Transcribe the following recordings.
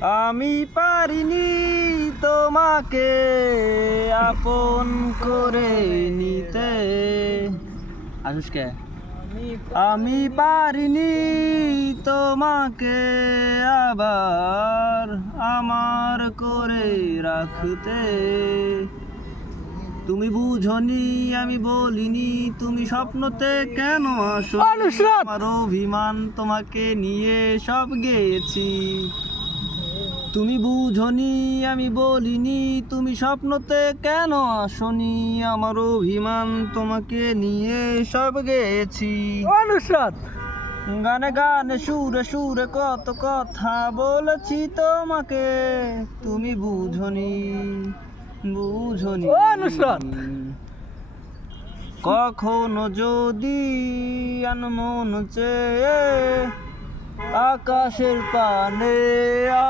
আমি পারিনি তোমাকে আপন করে নিতে। আশুষকে আমি পারিনি তোমাকে আবার আমার করে রাখতে। তুমি বুঝনি আমি বলিনি, তুমি স্বপ্নতে কেন আসো? আমার অভিমান তোমাকে নিয়ে সব গেয়েছি। তুমি বুঝনি আমি বলিনি, তুমি স্বপ্নতে কেন আসনি? আমার অভিমান তোমাকে নিয়ে সব গেয়েছি। গানে গানে সুরে সুরে কত কথা বলেছি তোমাকে, তুমি বুঝনি বুঝনি। কখনো যদি আনমন চেয়ে আকাশের পানে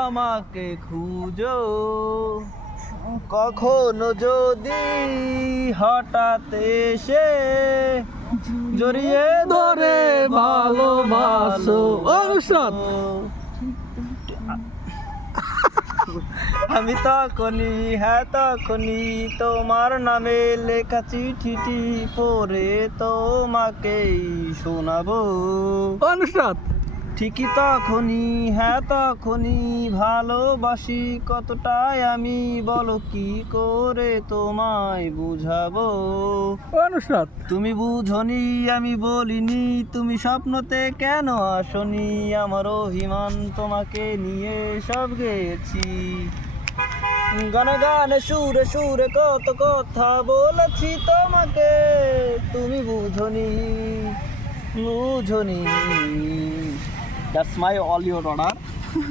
আমাকে খুঁজো, কখনো যদি হঠাৎ এসে জড়িয়ে ধরে ভালোবাসো। আমি তখনই তখনই তোমার নামে লেখা চিঠিটি পড়ে তোমাকেই শোনাবো। ঠিকই তখনই তখনই ভালোবাসি কতটাই আমি, বলো কি করে তোমায় বুঝাবো? তুমি বুঝনি আমি বলিনি, তুমি স্বপ্নতে কেন আসনি? আমার অভিমান তোমাকে নিয়ে সব গেছি। গানে গানে সুরে সুরে কত কথা বলেছি তোমাকে, তুমি বুঝনি বুঝনি। That's my all your order.